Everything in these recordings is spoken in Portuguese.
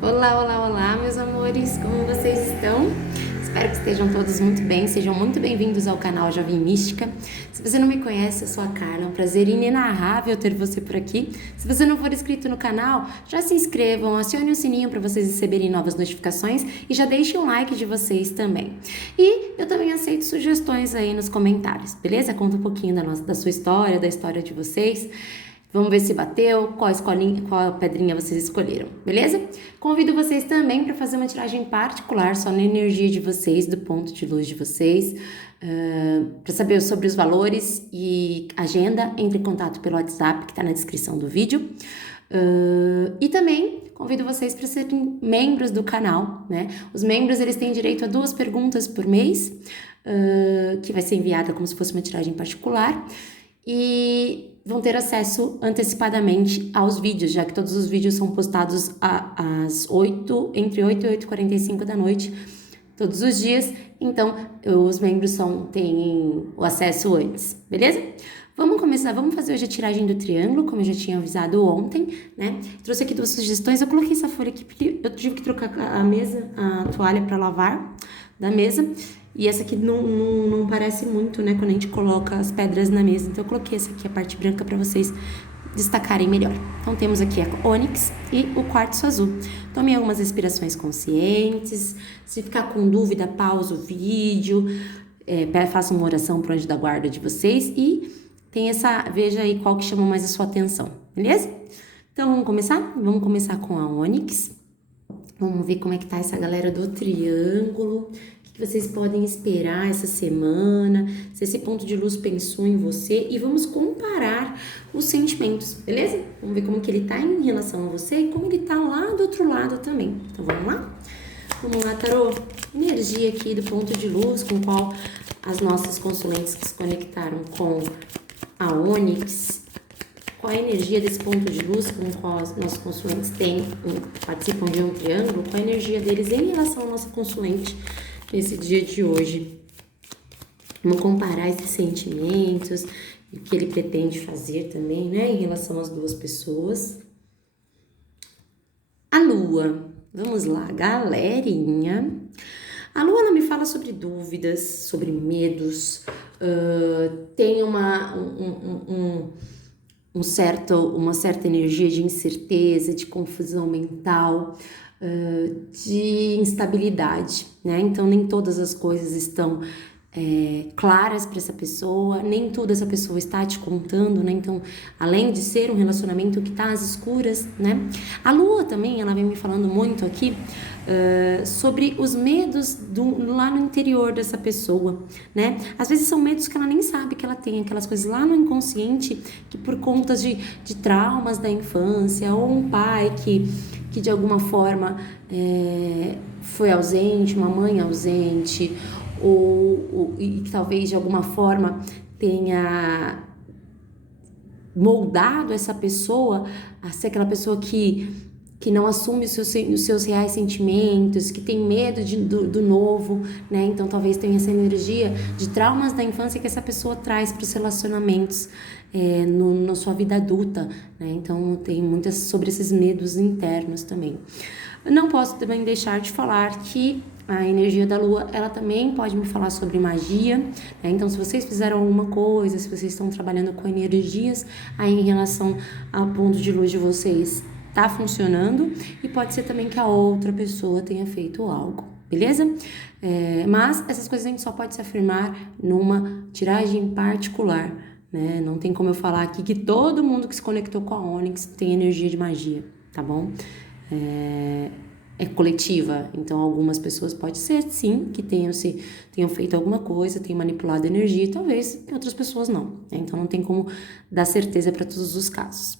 Olá, olá, olá, meus amores, como vocês estão? Espero que estejam todos muito bem, sejam muito bem-vindos ao canal Jovem Mística. Se você não me conhece, eu sou a Carla, é um prazer inenarrável ter você por aqui. Se você não for inscrito no canal, já se inscrevam, acione o sininho para vocês receberem novas notificações e já deixem um like de vocês também. E eu também aceito sugestões aí nos comentários, beleza? Conta um pouquinho da sua história, da história de vocês. Vamos ver se bateu, qual escolinha, qual pedrinha vocês escolheram, beleza? Convido vocês também para fazer uma tiragem particular só na energia de vocês, do ponto de luz de vocês, para saber sobre os valores e agenda, entre em contato pelo WhatsApp que está na descrição do vídeo. E também convido vocês para serem membros do canal, né? Os membros eles têm direito a 2 perguntas por mês, que vai ser enviada como se fosse uma tiragem particular. E vão ter acesso antecipadamente aos vídeos, já que todos os vídeos são postados entre 8 e 8h45 da noite, todos os dias. Então, os membros têm o acesso antes, beleza? Vamos começar, vamos fazer hoje a tiragem do triângulo, como eu já tinha avisado ontem, né? Trouxe aqui 2 sugestões, eu coloquei essa folha aqui porque eu tive que trocar a toalha para lavar da mesa. E essa aqui não parece muito, né, quando a gente coloca as pedras na mesa. Então, eu coloquei essa aqui, a parte branca, para vocês destacarem melhor. Então, temos aqui a ônix e o quartzo azul. Tomem algumas respirações conscientes. Se ficar com dúvida, pausa o vídeo. Faça uma oração para o anjo da guarda de vocês. E veja aí qual que chama mais a sua atenção, beleza? Então, vamos começar? Vamos começar com a ônix. Vamos ver como é que tá essa galera do triângulo. Que vocês podem esperar essa semana, se esse ponto de luz pensou em você, e vamos comparar os sentimentos, beleza? Vamos ver como que ele tá em relação a você e como ele tá lá do outro lado também. Então vamos lá? Vamos lá, tarô. Energia aqui do ponto de luz com qual as nossas consulentes que se conectaram com a ônix. Qual a energia desse ponto de luz com o qual os nossos consulentes participam de um triângulo? Qual a energia deles em relação à nossa consulente nesse dia de hoje? Vamos comparar esses sentimentos e o que ele pretende fazer também, né, em relação às 2 pessoas. A lua. Vamos lá, galerinha. A lua ela me fala sobre dúvidas, sobre medos, tem uma certa energia de incerteza, de confusão mental, de instabilidade, né? Então, nem todas as coisas estão claras para essa pessoa, nem tudo essa pessoa está te contando, né? Então, além de ser um relacionamento que está às escuras, né? A lua também, ela vem me falando muito aqui sobre os medos lá no interior dessa pessoa, né? Às vezes são medos que ela nem sabe que ela tem, aquelas coisas lá no inconsciente que por conta de traumas da infância, ou um pai que de alguma forma foi ausente, uma mãe ausente, e que talvez de alguma forma tenha moldado essa pessoa a ser aquela pessoa que não assume os seus reais sentimentos, que tem medo do novo, né? Então talvez tenha essa energia de traumas da infância que essa pessoa traz para os relacionamentos na sua vida adulta, né? Então tem muitas sobre esses medos internos também. Não posso também deixar de falar que a energia da lua, ela também pode me falar sobre magia, né? Então, se vocês fizeram alguma coisa, se vocês estão trabalhando com energias aí em relação ao ponto de luz de vocês, tá funcionando, e pode ser também que a outra pessoa tenha feito algo, beleza? Mas essas coisas a gente só pode se afirmar numa tiragem particular, né? Não tem como eu falar aqui que todo mundo que se conectou com a ônix tem energia de magia, tá bom? É coletiva, então algumas pessoas pode ser sim que tenham feito alguma coisa, tenham manipulado energia, e talvez outras pessoas não, né? Então não tem como dar certeza para todos os casos.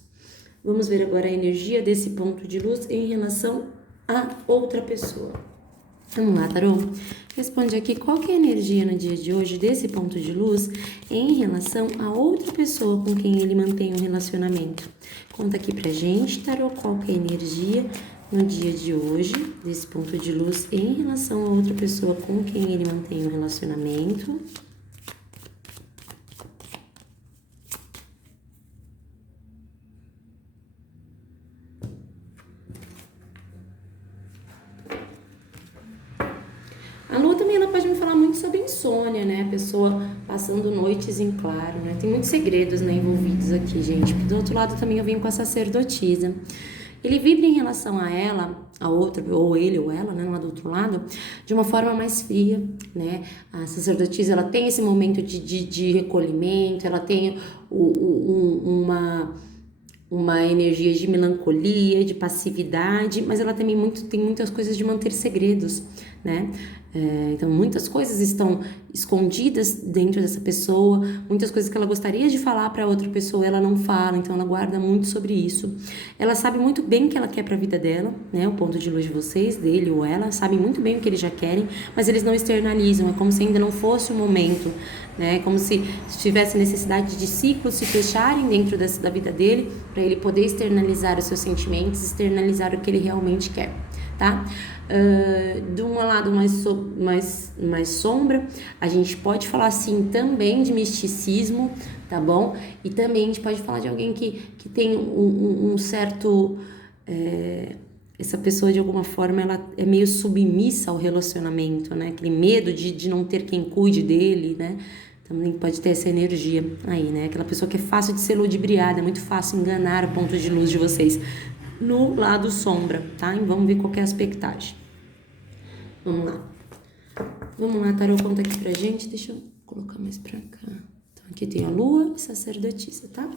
Vamos ver agora a energia desse ponto de luz em relação a outra pessoa. Vamos lá, tarô. Responde aqui qual que é a energia no dia de hoje desse ponto de luz em relação a outra pessoa com quem ele mantém um relacionamento. Conta aqui pra gente, tarô, qual que é a energia no dia de hoje desse ponto de luz em relação a outra pessoa com quem ele mantém um relacionamento. A lua também ela pode me falar muito sobre insônia, né? A pessoa passando noites em claro, né? Tem muitos segredos, né, envolvidos aqui, gente. Do outro lado também eu venho com a sacerdotisa. Ele vibra em relação a ela, a outra, ou ele ou ela, né, lá do outro lado, de uma forma mais fria, né? A sacerdotisa, ela tem esse momento de recolhimento, ela tem uma energia de melancolia, de passividade, mas ela também tem muitas coisas de manter segredos, né? Então, muitas coisas estão escondidas dentro dessa pessoa, muitas coisas que ela gostaria de falar para outra pessoa, ela não fala, então ela guarda muito sobre isso. Ela sabe muito bem o que ela quer para a vida dela, né? O ponto de luz de vocês, dele ou ela, sabem muito bem o que eles já querem, mas eles não externalizam, é como se ainda não fosse o momento, né? Como se tivesse necessidade de ciclos se fecharem dentro da vida dele, para ele poder externalizar os seus sentimentos, externalizar o que ele realmente quer, tá? De um lado mais sombra, a gente pode falar assim também de misticismo, tá bom? E também a gente pode falar de alguém que tem um certo... essa pessoa de alguma forma ela é meio submissa ao relacionamento, né? Aquele medo de não ter quem cuide dele, né? Também pode ter essa energia aí, né? Aquela pessoa que é fácil de ser ludibriada, é muito fácil enganar o ponto de luz de vocês. No lado sombra, tá? E vamos ver qual que é a aspectagem. Vamos lá, Tarô, conta aqui pra gente. Deixa eu colocar mais pra cá. Então, aqui tem a lua e sacerdotisa, tá?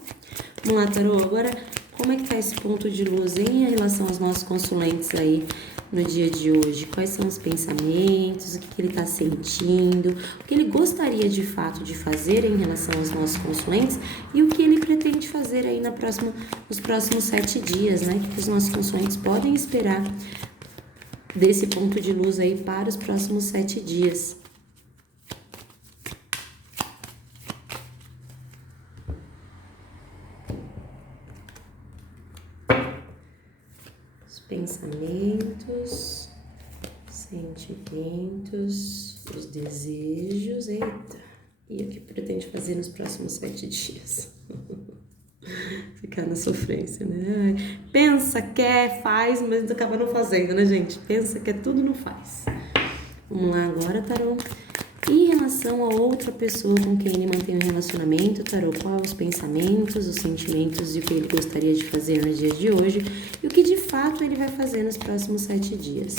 Vamos lá, Tarô, agora como é que tá esse ponto de luz em relação aos nossos consulentes aí no dia de hoje? Quais são os pensamentos, o que ele tá sentindo, o que ele gostaria de fato de fazer em relação aos nossos consulentes e o que ele pretende fazer aí nos próximos 7 dias, né? O que os nossos consulentes podem esperar desse ponto de luz aí para os próximos 7 dias. Os pensamentos, sentimentos, os desejos, eita, e o que pretende fazer nos próximos 7 dias. Ficar na sofrência, né? Ai, pensa, quer, faz, mas acaba não fazendo, né, gente? Pensa, quer, tudo, não faz. Vamos lá agora, Tarô. Em relação a outra pessoa com quem ele mantém um relacionamento, Tarô, quais os pensamentos, os sentimentos e o que ele gostaria de fazer nos dias de hoje e o que de fato ele vai fazer nos próximos 7 dias.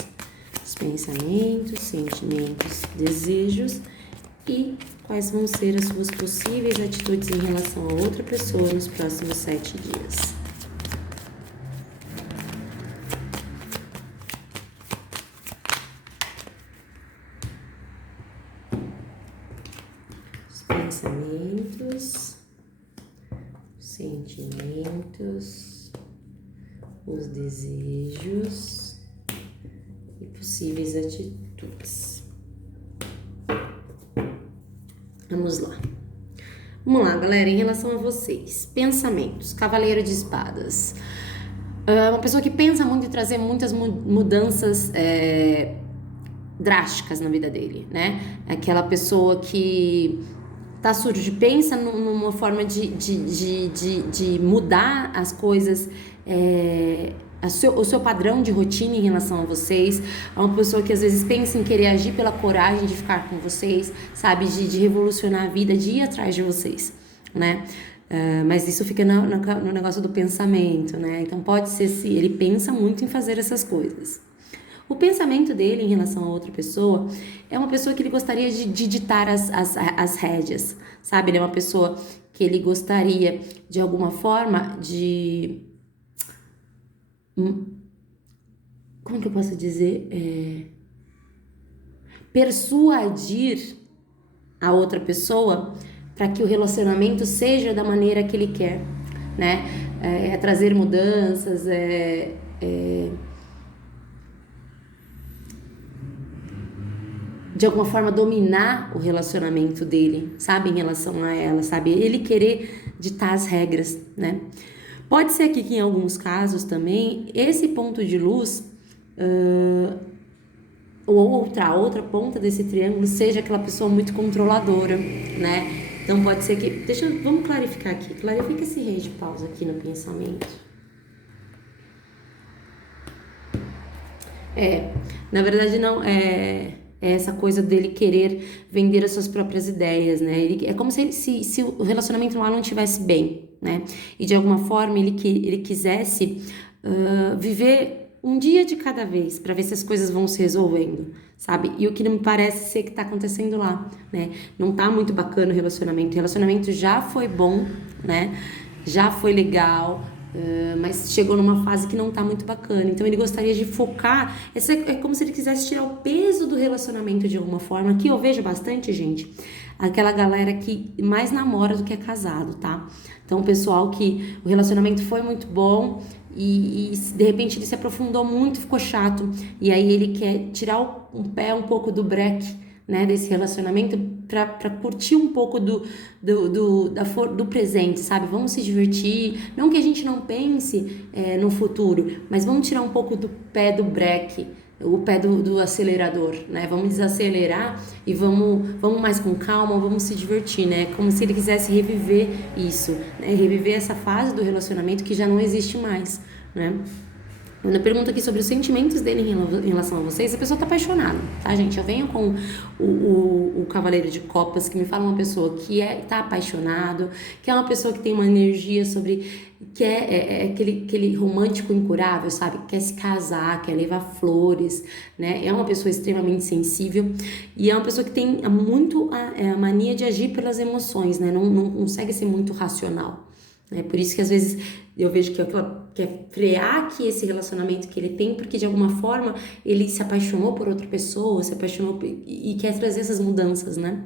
Os pensamentos, sentimentos, desejos e quais vão ser as suas possíveis atitudes em relação a outra pessoa nos próximos 7 dias. Os pensamentos, os sentimentos, os desejos e possíveis atitudes. Vamos lá. Vamos lá, galera, em relação a vocês. Pensamentos, Cavaleiro de Espadas. Uma pessoa que pensa muito em trazer muitas mudanças drásticas na vida dele, né? Aquela pessoa que tá surge, pensa numa forma de mudar as coisas, o seu padrão de rotina em relação a vocês. É uma pessoa que às vezes pensa em querer agir pela coragem de ficar com vocês, sabe, de revolucionar a vida, de ir atrás de vocês, né? Mas isso fica no negócio do pensamento, né? Então pode ser se ele pensa muito em fazer essas coisas. O pensamento dele em relação a outra pessoa é uma pessoa que ele gostaria de ditar as rédeas, sabe? Ele é uma pessoa que ele gostaria de alguma forma de... Como que eu posso dizer? Persuadir a outra pessoa para que o relacionamento seja da maneira que ele quer, né? Trazer mudanças, de alguma forma dominar o relacionamento dele, sabe? Em relação a ela, sabe? Ele querer ditar as regras, né? Pode ser aqui que em alguns casos também esse ponto de luz ou outra ponta desse triângulo seja aquela pessoa muito controladora, né? Então pode ser que... Vamos clarificar aqui. Clarifica esse rei de paus aqui no pensamento. Na verdade não é é essa coisa dele querer vender as suas próprias ideias, né? É como se o relacionamento lá não estivesse bem, né? E de alguma forma ele quisesse viver um dia de cada vez, para ver se as coisas vão se resolvendo, sabe? E o que não me parece ser que tá acontecendo lá, né? Não tá muito bacana o relacionamento já foi bom, né? Já foi legal, mas chegou numa fase que não tá muito bacana. Então ele gostaria de focar, é como se ele quisesse tirar o peso do relacionamento de alguma forma, que eu vejo bastante, gente, aquela galera que mais namora do que é casado, tá? Então o pessoal que o relacionamento foi muito bom, e de repente ele se aprofundou muito, ficou chato, e aí ele quer tirar um pé um pouco do breque, né, desse relacionamento para curtir um pouco do presente, sabe? Vamos se divertir, não que a gente não pense no futuro, mas vamos tirar um pouco do pé do breque, o pé do acelerador, né? Vamos desacelerar e vamos mais com calma, vamos se divertir, né? Como se ele quisesse reviver isso, né? Reviver essa fase do relacionamento que já não existe mais, né? Quando eu pergunto aqui sobre os sentimentos dele em relação a vocês, a pessoa tá apaixonada, tá, gente? Eu venho com o Cavaleiro de Copas, que me fala uma pessoa que tá apaixonado, que é uma pessoa que tem uma energia sobre... que é aquele romântico incurável, sabe? Quer se casar, quer levar flores, né? É uma pessoa extremamente sensível e é uma pessoa que tem muito a mania de agir pelas emoções, né? Não consegue ser muito racional. É por isso que às vezes eu vejo que ela quer frear aqui esse relacionamento que ele tem, porque de alguma forma ele se apaixonou por outra pessoa, se apaixonou e quer trazer essas mudanças, né?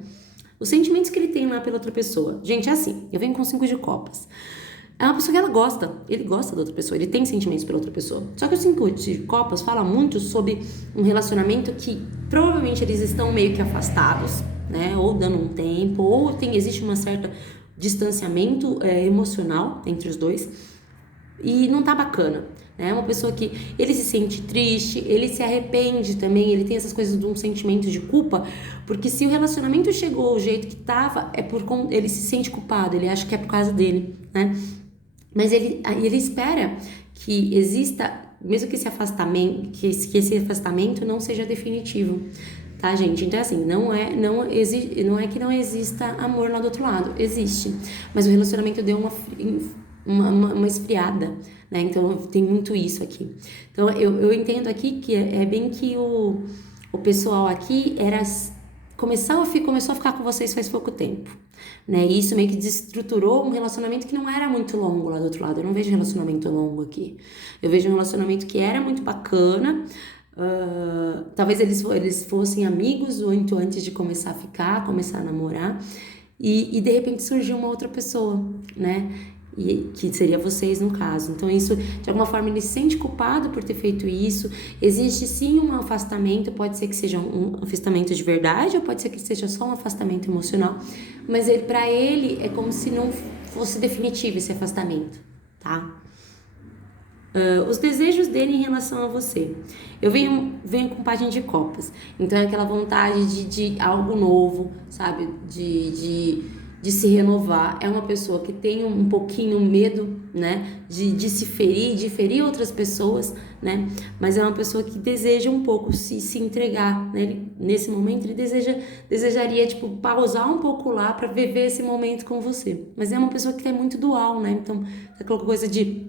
Os sentimentos que ele tem lá pela outra pessoa. Gente, é assim, eu venho com 5 de copas. É uma pessoa que ele gosta da outra pessoa, ele tem sentimentos pela outra pessoa. Só que o 5 de copas fala muito sobre um relacionamento que provavelmente eles estão meio que afastados, né? Ou dando um tempo, ou existe uma certa distanciamento emocional entre os dois e não tá bacana, né? É uma pessoa que ele se sente triste, ele se arrepende também, ele tem essas coisas de um sentimento de culpa, porque se o relacionamento chegou ao jeito que tava, ele se sente culpado, ele acha que é por causa dele, né? Mas ele espera que exista, mesmo que esse afastamento não seja definitivo. Tá, gente? Então, assim, não é que não exista amor lá do outro lado. Existe. Mas o relacionamento deu uma esfriada, né? Então, tem muito isso aqui. Então, eu entendo aqui que é bem que o pessoal aqui começou a ficar com vocês faz pouco tempo, né? E isso meio que desestruturou um relacionamento que não era muito longo lá do outro lado. Eu não vejo relacionamento longo aqui. Eu vejo um relacionamento que era muito bacana. Talvez eles fossem amigos muito antes de começar a namorar, e de repente surgiu uma outra pessoa, né? E que seria vocês no caso. Então isso, de alguma forma, ele se sente culpado por ter feito isso. Existe sim um afastamento, pode ser que seja um afastamento de verdade, ou pode ser que seja só um afastamento emocional, mas para ele é como se não fosse definitivo esse afastamento, tá? Os desejos dele em relação a você. Eu venho com página de copas. Então é aquela vontade de algo novo, sabe? De se renovar. É uma pessoa que tem um pouquinho medo, né? De se ferir, de ferir outras pessoas, né? Mas é uma pessoa que deseja um pouco se entregar, né? Nesse momento ele desejaria, tipo, pausar um pouco lá para viver esse momento com você. Mas é uma pessoa que é muito dual, né? Então, aquela coisa de...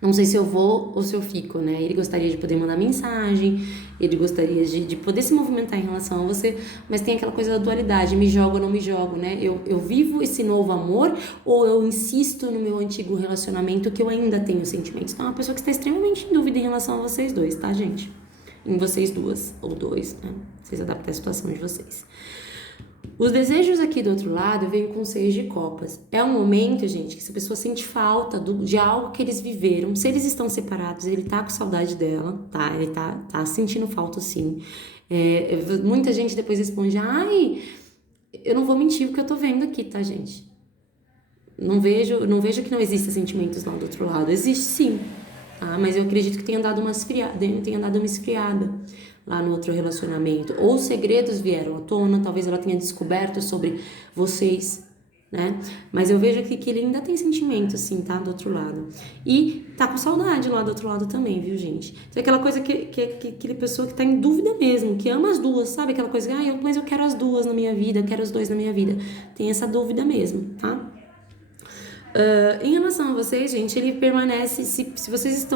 não sei se eu vou ou se eu fico, né? Ele gostaria de poder mandar mensagem, ele gostaria de poder se movimentar em relação a você, mas tem aquela coisa da dualidade, me jogo ou não me jogo, né? Eu vivo esse novo amor ou eu insisto no meu antigo relacionamento que eu ainda tenho sentimentos? Então é uma pessoa que está extremamente em dúvida em relação a vocês dois, tá, gente? Em vocês duas, ou dois, né? Vocês adaptam a situação de vocês. Os desejos aqui do outro lado vêm com 6 de copas. É um momento, gente, que essa pessoa sente falta de algo que eles viveram. Se eles estão separados, ele tá com saudade dela, tá? Ele tá sentindo falta, sim. Muita gente depois responde, ai, eu não vou mentir o que eu tô vendo aqui, tá, gente? Não vejo que não existem sentimentos lá do outro lado. Existe sim, tá? Mas eu acredito que tenha dado uma esfriada lá no outro relacionamento, ou segredos vieram à tona, talvez ela tenha descoberto sobre vocês, né? Mas eu vejo aqui que ele ainda tem sentimento, assim, tá? Do outro lado. E tá com saudade lá do outro lado também, viu, gente? Então é aquela coisa que aquele pessoa que tá em dúvida mesmo, que ama as duas, sabe? Aquela coisa que, mas eu quero as duas na minha vida, eu quero os dois na minha vida. Tem essa dúvida mesmo, tá? Em relação a vocês, gente, ele permanece, se vocês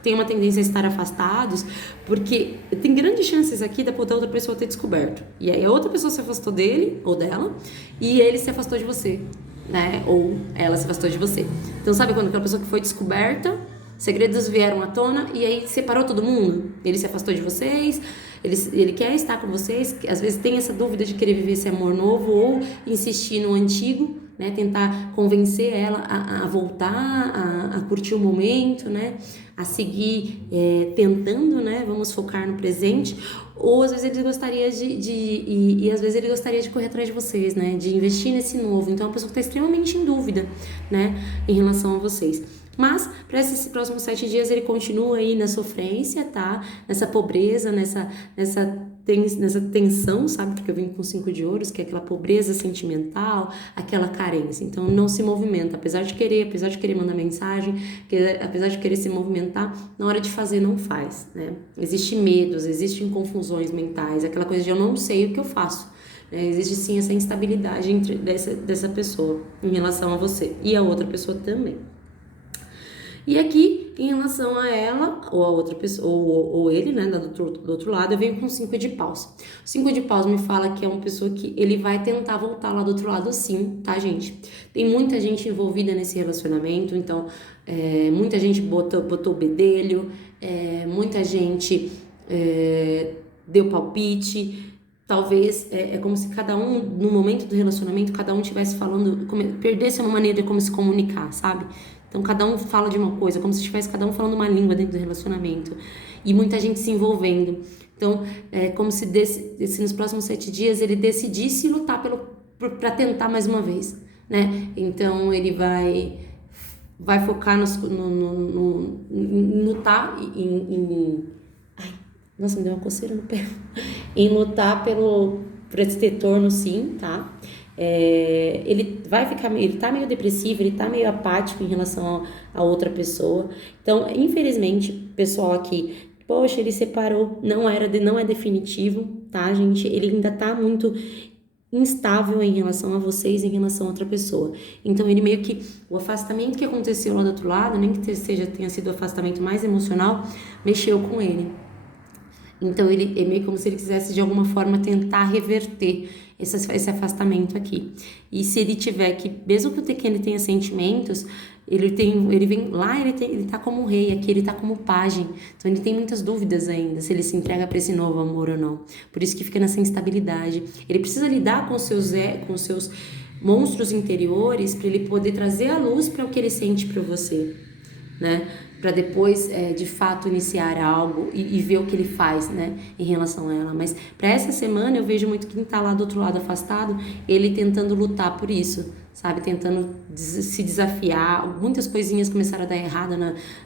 têm uma tendência a estar afastados, porque tem grandes chances aqui da outra pessoa ter descoberto. E aí a outra pessoa se afastou dele ou dela, e ele se afastou de você, né? Ou ela se afastou de você. Então, sabe quando aquela pessoa que foi descoberta, segredos vieram à tona, e aí separou todo mundo? Ele se afastou de vocês, ele quer estar com vocês, às vezes tem essa dúvida de querer viver esse amor novo ou insistir no antigo, né, tentar convencer ela a voltar, a curtir o momento, né, a seguir tentando, né, vamos focar no presente, ou às vezes ele gostaria e às vezes ele gostaria de correr atrás de vocês, né, de investir nesse novo. Então é uma pessoa que está extremamente em dúvida, né, em relação a vocês. Mas, para esses próximos 7 dias, ele continua aí na sofrência, tá? Nessa pobreza, nessa tensão, sabe? Porque eu vim com 5 de ouros, que é aquela pobreza sentimental, aquela carência. Então, não se movimenta. Apesar de querer mandar mensagem, apesar de querer se movimentar, na hora de fazer, não faz, né? Existem medos, existem confusões mentais, aquela coisa de eu não sei o que eu faço. Existe sim essa instabilidade dessa pessoa em relação a você e a outra pessoa também. E aqui, em relação a ela, ou a outra pessoa, ou ele, né, do outro lado, eu venho com 5 de paus. O 5 de paus me fala que é uma pessoa que ele vai tentar voltar lá do outro lado sim, tá, gente? Tem muita gente envolvida nesse relacionamento, então, muita gente botou bedelho, muita gente deu palpite. Talvez é como se cada um, no momento do relacionamento, cada um estivesse falando, perdesse uma maneira de como se comunicar, sabe? Então, cada um fala de uma coisa, como se estivesse cada um falando uma língua dentro do relacionamento. E muita gente se envolvendo. Então, é como se nos próximos 7 dias ele decidisse lutar para tentar mais uma vez, né? Então, ele vai focar em lutar, Ai, nossa, me deu uma coceira no pé. Em lutar por esse retorno, sim, tá? Ele tá meio depressivo, ele tá meio apático em relação a outra pessoa. Então, infelizmente, pessoal aqui, poxa, ele separou, não é definitivo, tá, gente? Ele ainda tá muito instável em relação a vocês, em relação a outra pessoa. Então, ele meio que, o afastamento que aconteceu lá do outro lado, nem que tenha sido o afastamento mais emocional, mexeu com ele. Então, ele é meio como se ele quisesse, de alguma forma, tentar reverter esse afastamento aqui. E se ele tiver que, mesmo que ele tenha sentimentos, ele vem lá, ele tá como rei, aqui ele tá como pajem. Então, ele tem muitas dúvidas ainda, se ele se entrega para esse novo amor ou não. Por isso que fica nessa instabilidade. Ele precisa lidar com seus monstros interiores para ele poder trazer a luz para o que ele sente para você, né? Para depois, de fato, iniciar algo e ver o que ele faz, né, em relação a ela. Mas para essa semana eu vejo muito quem tá lá do outro lado afastado, ele tentando lutar por isso, sabe, tentando se desafiar. Muitas coisinhas começaram a dar errado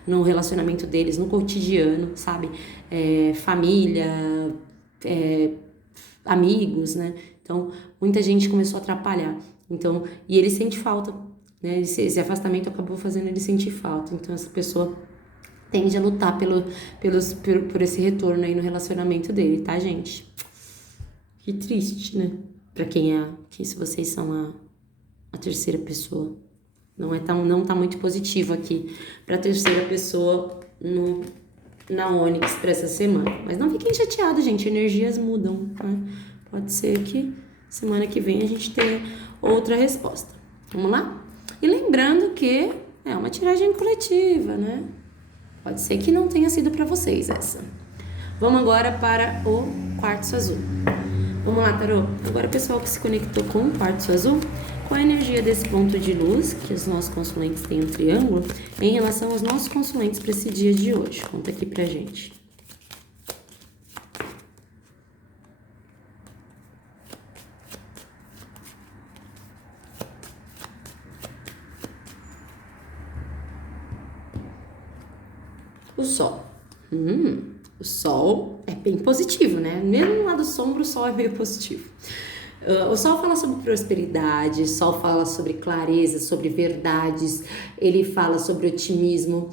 no relacionamento deles, no cotidiano, sabe, família, amigos, né, então muita gente começou a atrapalhar. Então, e ele sente falta, né? Esse afastamento acabou fazendo ele sentir falta. Então essa pessoa tende a lutar por esse retorno aí no relacionamento dele, tá, gente? Que triste, né? Pra se vocês são a terceira pessoa. Não tá muito positivo aqui pra terceira pessoa na Ônix pra essa semana. Mas não fiquem chateados, gente. Energias mudam, né? Pode ser que semana que vem a gente tenha outra resposta. Vamos lá? E lembrando que é uma tiragem coletiva, né? Pode ser que não tenha sido para vocês essa. Vamos agora para o quartzo azul. Vamos lá, tarô. Agora, o pessoal que se conectou com o quartzo azul, qual a energia desse ponto de luz que os nossos consulentes têm um triângulo em relação aos nossos consulentes para esse dia de hoje? Conta aqui pra gente. O Sol. O Sol é bem positivo, né? Mesmo no lado sombra, o Sol é meio positivo. O Sol fala sobre prosperidade, o Sol fala sobre clareza, sobre verdades, ele fala sobre otimismo,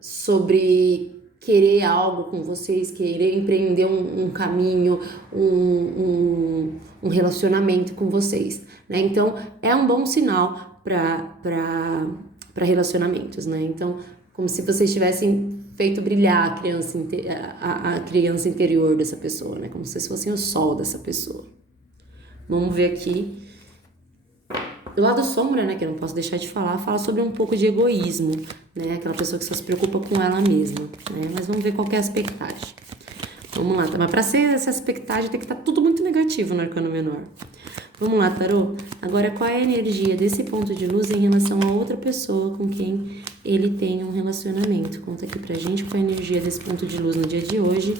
sobre querer algo com vocês, querer empreender um caminho, um relacionamento com vocês, né? Então, é um bom sinal para relacionamentos, né? Então, como se vocês tivessem feito brilhar a criança interior dessa pessoa, né? Como se vocês fossem o sol dessa pessoa. Vamos ver aqui. Do lado sombra, né, que eu não posso deixar de falar, fala sobre um pouco de egoísmo, né? Aquela pessoa que só se preocupa com ela mesma, né? Mas vamos ver qual que é a aspectagem. Vamos lá, tá? Mas para ser essa aspectagem tem que estar tudo muito negativo no arcano menor. Vamos lá, tarô. Agora, qual é a energia desse ponto de luz em relação a outra pessoa com quem ele tem um relacionamento? Conta aqui pra gente qual é a energia desse ponto de luz no dia de hoje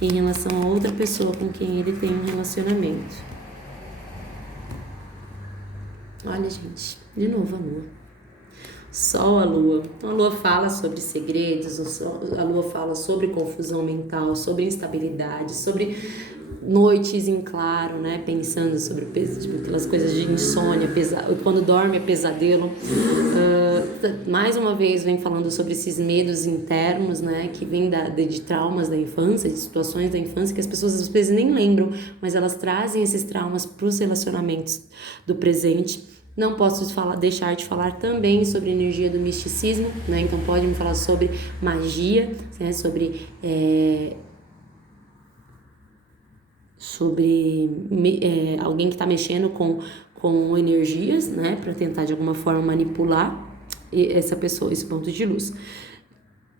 em relação a outra pessoa com quem ele tem um relacionamento. Olha, gente, de novo a lua. Sol, a lua. Então, a lua fala sobre segredos, a lua fala sobre confusão mental, sobre instabilidade, sobre noites em claro, né? Pensando sobre aquelas coisas de insônia, quando dorme é pesadelo. Mais uma vez vem falando sobre esses medos internos, né? Que vêm de traumas da infância, de situações da infância que as pessoas às vezes nem lembram, mas elas trazem esses traumas para os relacionamentos do presente. Não posso deixar de falar também sobre a energia do misticismo, né? Então pode me falar sobre magia, né? Sobre alguém que está mexendo com energias, né? Para tentar de alguma forma manipular essa pessoa, esse ponto de luz.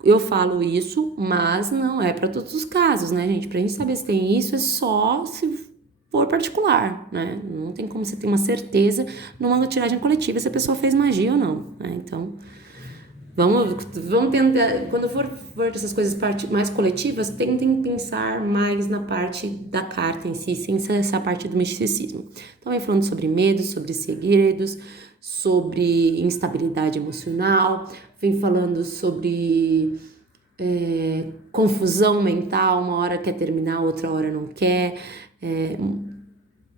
Eu falo isso, mas não é para todos os casos, né, gente? Pra gente saber se tem isso, é só se for particular, né? Não tem como você ter uma certeza numa tiragem coletiva se a pessoa fez magia ou não, né? Então, vamos tentar, quando for essas coisas mais coletivas, tentem pensar mais na parte da carta em si, sem essa parte do misticismo. Então, vem falando sobre medos, sobre segredos, sobre instabilidade emocional, vem falando sobre confusão mental, uma hora quer terminar, outra hora não quer.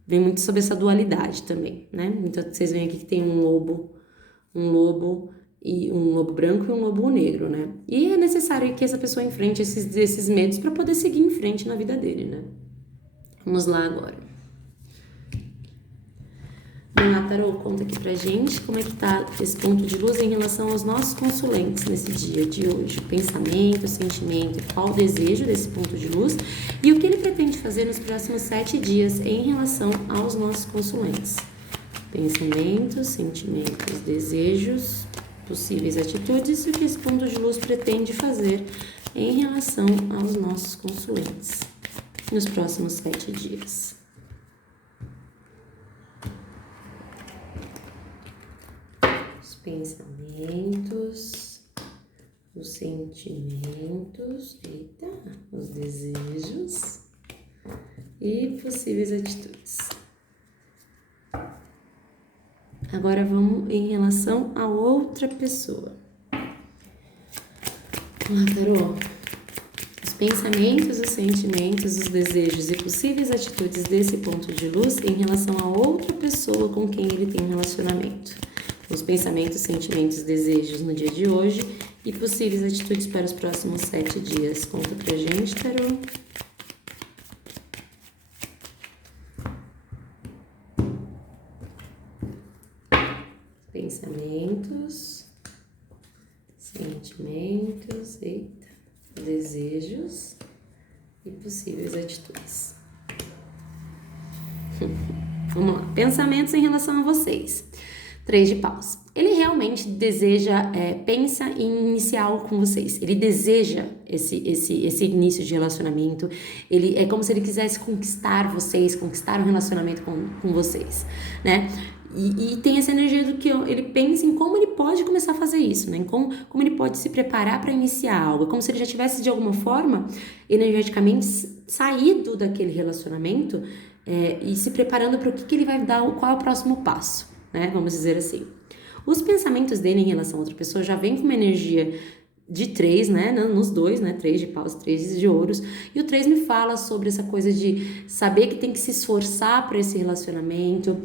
Vem muito sobre essa dualidade também, né? Então vocês veem aqui que tem um lobo e um lobo branco e um lobo negro, né? E é necessário que essa pessoa enfrente esses medos para poder seguir em frente na vida dele, né? Vamos lá agora. Vamos lá, tarô, conta aqui pra gente como é que tá esse ponto de luz em relação aos nossos consulentes nesse dia de hoje. Pensamento, sentimento, qual o desejo desse ponto de luz e o que ele pretende fazer nos próximos 7 dias em relação aos nossos consulentes. Pensamentos, sentimentos, desejos, possíveis atitudes e o que esse ponto de luz pretende fazer em relação aos nossos consulentes nos próximos 7 dias. Pensamentos, os sentimentos, os desejos e possíveis atitudes. Agora vamos em relação a outra pessoa. Vamos lá, tarô. Os pensamentos, os sentimentos, os desejos e possíveis atitudes desse ponto de luz em relação a outra pessoa com quem ele tem um relacionamento. Os pensamentos, sentimentos, desejos no dia de hoje e possíveis atitudes para os próximos 7 dias. Conta pra gente, tarô. Pensamentos, sentimentos, desejos e possíveis atitudes. Vamos lá. Pensamentos em relação a vocês. 3 de paus. Ele realmente deseja, pensa em iniciar algo com vocês. Ele deseja esse início de relacionamento. Ele é como se ele quisesse conquistar vocês, conquistar um relacionamento com vocês, né? E tem essa energia do que ele pensa em como ele pode começar a fazer isso, né? Em como ele pode se preparar para iniciar algo. É como se ele já tivesse, de alguma forma, energeticamente saído daquele relacionamento e se preparando para o que ele vai dar, qual é o próximo passo. Né? Vamos dizer assim. Os pensamentos dele em relação a outra pessoa já vem com uma energia de 3, né? Nos dois, né? 3 de paus, 3 de ouros. E o 3 me fala sobre essa coisa de saber que tem que se esforçar para esse relacionamento,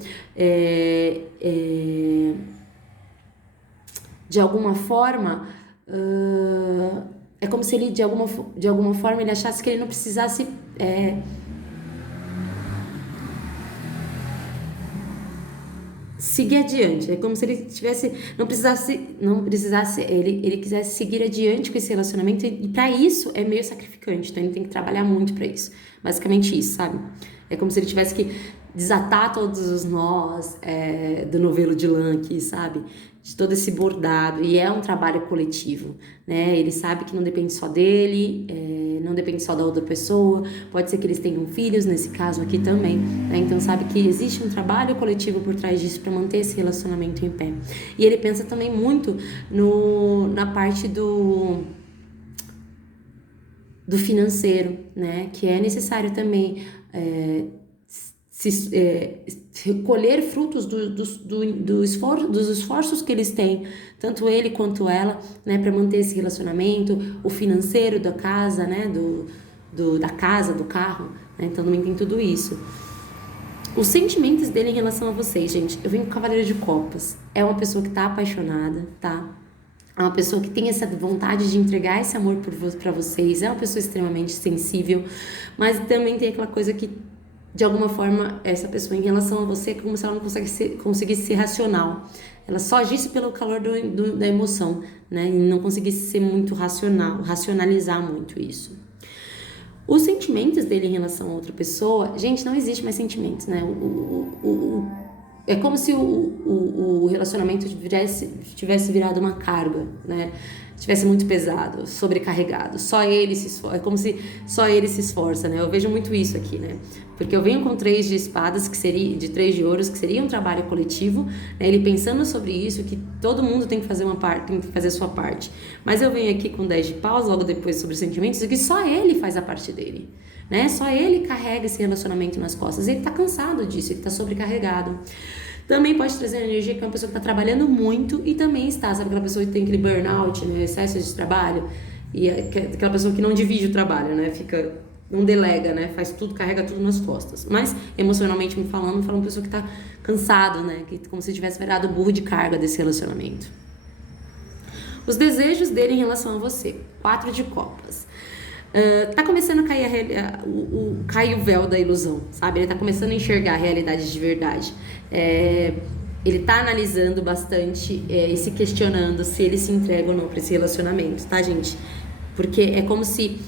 de alguma forma, é como se ele, de alguma forma, ele achasse que ele não precisasse seguir adiante. É como se ele tivesse, não precisasse, ele quisesse seguir adiante com esse relacionamento, e para isso é meio sacrificante, então ele tem que trabalhar muito para isso. Basicamente isso, sabe? É como se ele tivesse que desatar todos os nós do novelo de lã aqui, sabe? De todo esse bordado, e é um trabalho coletivo, né? Ele sabe que não depende só dele, não depende só da outra pessoa, pode ser que eles tenham filhos, nesse caso aqui também, né? Então sabe que existe um trabalho coletivo por trás disso para manter esse relacionamento em pé. E ele pensa também muito na parte do financeiro, né? Que é necessário também colher frutos dos esforços que eles têm, tanto ele quanto ela, né, para manter esse relacionamento, o financeiro da casa, né, da casa, do carro, né, então também tem tudo isso. Os sentimentos dele em relação a vocês, gente, eu venho com o Cavaleiro de Copas, é uma pessoa que tá apaixonada, tá? É uma pessoa que tem essa vontade de entregar esse amor para vocês, é uma pessoa extremamente sensível, mas também tem aquela coisa que, de alguma forma, essa pessoa em relação a você é como se ela não conseguisse ser racional. Ela só agisse pelo calor da emoção, né? E não conseguisse ser muito racional, racionalizar muito isso. Os sentimentos dele em relação a outra pessoa, gente, não existe mais sentimentos, né? É como se o relacionamento tivesse virado uma carga, né? Tivesse muito pesado, sobrecarregado. Só ele se esforça, é como se só ele se esforça, né? Eu vejo muito isso aqui, né? Porque eu venho com 3 de espadas, de 3 de ouros, que seria um trabalho coletivo, né? Ele pensando sobre isso, que todo mundo tem que fazer uma parte, tem que fazer a sua parte. Mas eu venho aqui com 10 de paus, logo depois sobre sentimentos, e que só ele faz a parte dele, né? Só ele carrega esse relacionamento nas costas. Ele tá cansado disso, ele tá sobrecarregado. Também pode trazer energia que é uma pessoa que está trabalhando muito e também está, sabe, aquela pessoa que tem aquele burnout, né, excesso de trabalho, e aquela pessoa que não divide o trabalho, né, não delega, né, faz tudo, carrega tudo nas costas. Mas, emocionalmente me falando, fala uma pessoa que está cansado, né, que como se tivesse virado burro de carga desse relacionamento. Os desejos dele em relação a você, 4 de copas. Tá começando a cair o véu da ilusão, sabe? Ele tá começando a enxergar a realidade de verdade. Ele tá analisando bastante e se questionando se ele se entrega ou não pra esse relacionamento, tá, gente? Porque é como se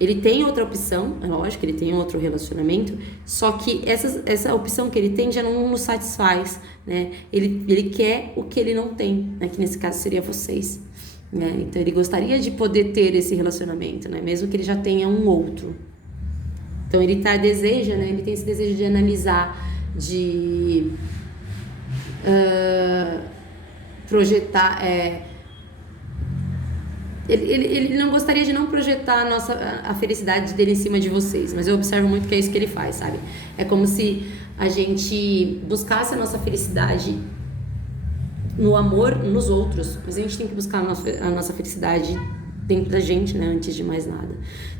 ele tem outra opção, é lógico, ele tem outro relacionamento, só que essa opção que ele tem já não nos satisfaz, né? Ele quer o que ele não tem, né? Que nesse caso seria vocês. Né? Então ele gostaria de poder ter esse relacionamento, né? Mesmo que ele já tenha um outro. Então ele deseja, né? Ele tem esse desejo de analisar, de projetar. Ele não gostaria de não projetar a felicidade dele em cima de vocês, mas eu observo muito que é isso que ele faz, sabe? É como se a gente buscasse a nossa felicidade no amor nos outros, mas a gente tem que buscar a nossa felicidade dentro da gente, né, antes de mais nada.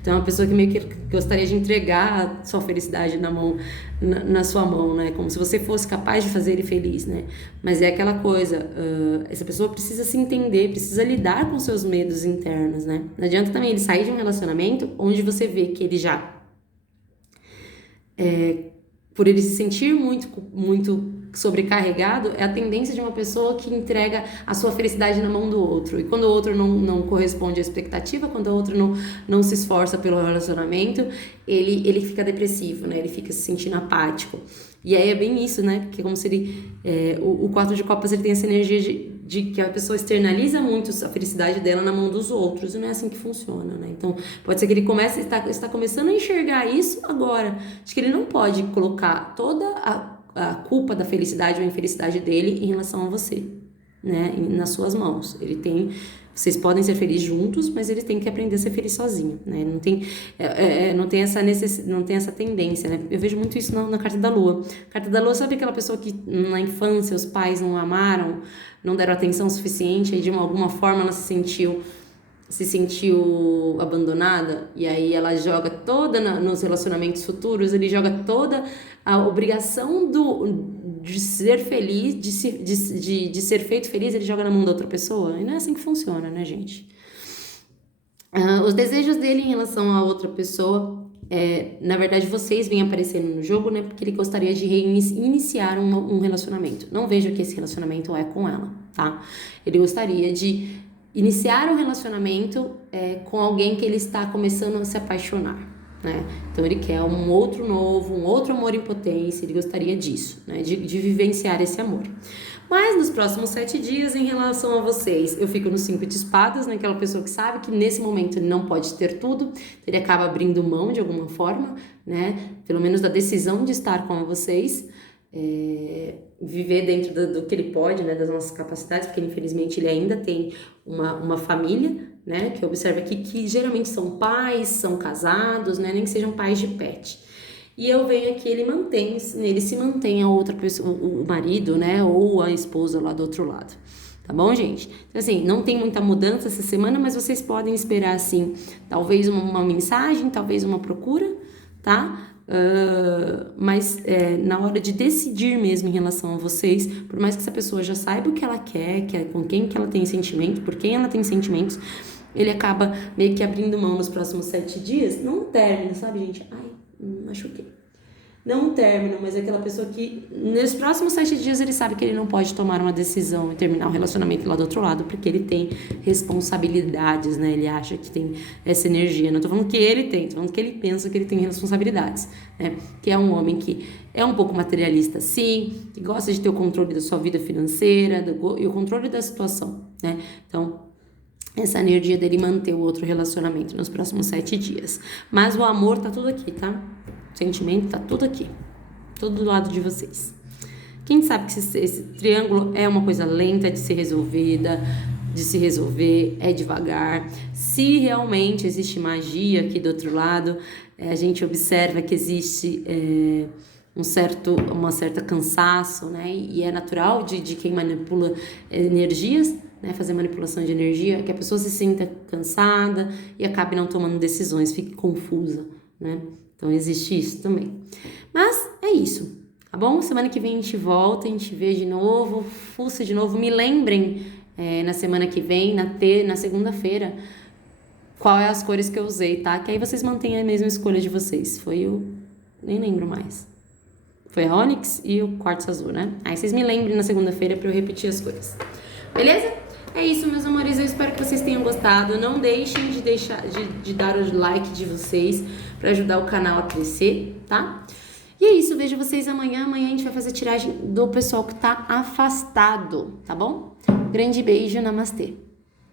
Então é uma pessoa que meio que gostaria de entregar a sua felicidade na sua mão, né, como se você fosse capaz de fazer ele feliz, né, mas é aquela coisa, essa pessoa precisa se entender, precisa lidar com seus medos internos, né, não adianta também ele sair de um relacionamento onde você vê que ele já por ele se sentir muito sobrecarregado, é a tendência de uma pessoa que entrega a sua felicidade na mão do outro. E quando o outro não corresponde à expectativa, quando o outro não se esforça pelo relacionamento, ele fica depressivo, né? Ele fica se sentindo apático. E aí é bem isso, né? Porque é como se ele... o 4 de copas, ele tem essa energia de que a pessoa externaliza muito a felicidade dela na mão dos outros, e não é assim que funciona, né? Então, pode ser que ele está começando a enxergar isso agora. Acho que ele não pode colocar toda a culpa da felicidade ou infelicidade dele em relação a você, né? Nas suas mãos. Vocês podem ser felizes juntos, mas ele tem que aprender a ser feliz sozinho, né? Não tem essa tendência, né? Eu vejo muito isso na carta da Lua. A carta da Lua, sabe aquela pessoa que na infância os pais não amaram, não deram atenção suficiente, e de alguma forma ela se sentiu se sentiu abandonada e aí ela joga toda nos relacionamentos futuros, ele joga toda a obrigação de ser feliz, de ser feito feliz, ele joga na mão da outra pessoa. E não é assim que funciona, né, gente? Os desejos dele em relação a outra pessoa, na verdade, vocês vêm aparecendo no jogo, né? Porque ele gostaria de iniciar um relacionamento. Não vejo que esse relacionamento é com ela, tá? Ele gostaria de iniciar um relacionamento com alguém que ele está começando a se apaixonar, né? Então ele quer um outro novo, um outro amor em potência, ele gostaria disso, né? De vivenciar esse amor. Mas nos próximos 7 dias, em relação a vocês, eu fico no 5 de espadas, né? Aquela pessoa que sabe que nesse momento ele não pode ter tudo, ele acaba abrindo mão de alguma forma, né? Pelo menos da decisão de estar com vocês, viver dentro do que ele pode, né? Das nossas capacidades, porque infelizmente ele ainda tem uma família, né? Que eu observo aqui que geralmente são pais, são casados, né? Nem que sejam pais de pet. E eu venho aqui, ele se mantém a outra pessoa, o marido, né, ou a esposa lá do outro lado. Tá bom, gente? Então, assim, não tem muita mudança essa semana, mas vocês podem esperar, assim, talvez uma mensagem, talvez uma procura, tá? Mas na hora de decidir mesmo em relação a vocês, por mais que essa pessoa já saiba o que ela quer com quem que ela tem sentimento, por quem ela tem sentimentos, ele acaba meio que abrindo mão nos próximos 7 dias, não um término, sabe, gente? Machuquei. Não um término, mas é aquela pessoa que nos próximos 7 dias ele sabe que ele não pode tomar uma decisão e terminar o relacionamento lá do outro lado, porque ele tem responsabilidades, né? Ele acha que tem essa energia. Não tô falando que ele tem, tô falando que ele pensa que ele tem responsabilidades, né? Que é um homem que é um pouco materialista, sim, que gosta de ter o controle da sua vida financeira e o controle da situação, né? Então, essa energia dele manter o outro relacionamento nos próximos 7 dias. Mas o amor tá tudo aqui, tá? O sentimento tá tudo aqui. Tudo do lado de vocês. Quem sabe que esse triângulo é uma coisa lenta de ser resolvida, é devagar. Se realmente existe magia aqui do outro lado, a gente observa que existe uma certa cansaço, né? E é natural de quem manipula energias, né? Fazer manipulação de energia, que a pessoa se sinta cansada e acabe não tomando decisões, fique confusa, né? Então existe isso também. Mas é isso, tá bom? Semana que vem a gente volta, a gente vê de novo, fuça de novo. Me lembrem na semana que vem, na segunda-feira, qual é as cores que eu usei, tá? Que aí vocês mantêm a mesma escolha de vocês. Nem lembro mais. Foi a Onyx e o quartzo azul, né? Aí vocês me lembrem na segunda-feira pra eu repetir as cores. Beleza? É isso, meus amores. Eu espero que vocês tenham gostado. Não deixem de dar o like de vocês pra ajudar o canal a crescer, tá? E é isso. Vejo vocês amanhã. Amanhã a gente vai fazer a tiragem do pessoal que tá afastado, tá bom? Grande beijo. Namastê.